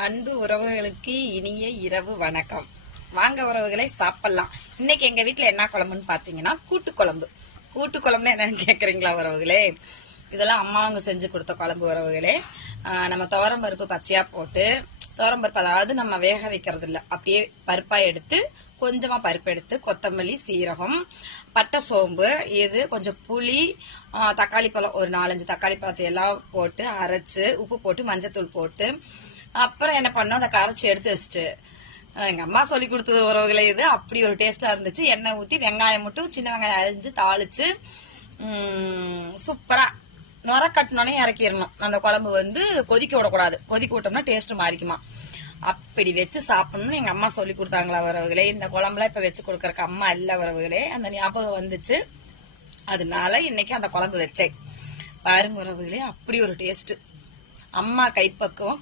அன்பு உறவுகளுக்கு இனிய இரவு வணக்கம். வாங்க உறவுகளை சாப்பிடலாம். இன்னைக்கு எங்க வீட்டுல என்ன குழம்புன்னு பாத்தீங்கன்னா கூட்டு குழம்பு. கூட்டு குழம்புன்னு என்னன்னு கேக்குறீங்களா உறவுகளே? இதெல்லாம் அம்மாவங்க செஞ்சு கொடுத்த குழம்பு உறவுகளே. நம்ம துவரம் பருப்பு பச்சையா போட்டு, துவரம் பருப்பு அதாவது நம்ம வேக வைக்கிறது இல்ல, அப்படியே பருப்பா எடுத்து கொஞ்சமா பருப்பு எடுத்து கொத்தமல்லி, சீரகம், பட்டை, சோம்பு, இது கொஞ்சம் புளி, தக்காளி பழம், ஒரு 4-5 தக்காளி பழத்தை எல்லாம் போட்டு அரைச்சு உப்பு போட்டு மஞ்சத்தூள் போட்டு அப்புறம் என்ன பண்ணோம், அதை கரைச்சி எடுத்து வச்சுட்டு எங்க அம்மா சொல்லி கொடுத்தது உறவுகளே. இது அப்படி ஒரு டேஸ்டா இருந்துச்சு. எண்ணெய் ஊத்தி வெங்காயம் மட்டும் சின்ன வெங்காயம் அரிஞ்சு தாளிச்சு சூப்பரா நுர கட்டினோடனே இறக்கிடணும். அந்த குழம்பு கொதிக்க விடக்கூடாது. கொதிக்க விட்டோம்னா டேஸ்ட் மாறிக்குமா. அப்படி வச்சு சாப்பிடணும்னு எங்க அம்மா சொல்லி கொடுத்தாங்களா உறவுகளே. இந்த குழம்புலாம் இப்ப வச்சு கொடுக்கறக்கு அம்மா இல்ல உறவுகளே. அந்த ஞாபகம் வந்துச்சு, அதனால இன்னைக்கு அந்த குழம்பு வச்சேன். பாருங்க உறவுகளே, அப்படி ஒரு டேஸ்ட். அம்மா கைப்பக்குவம்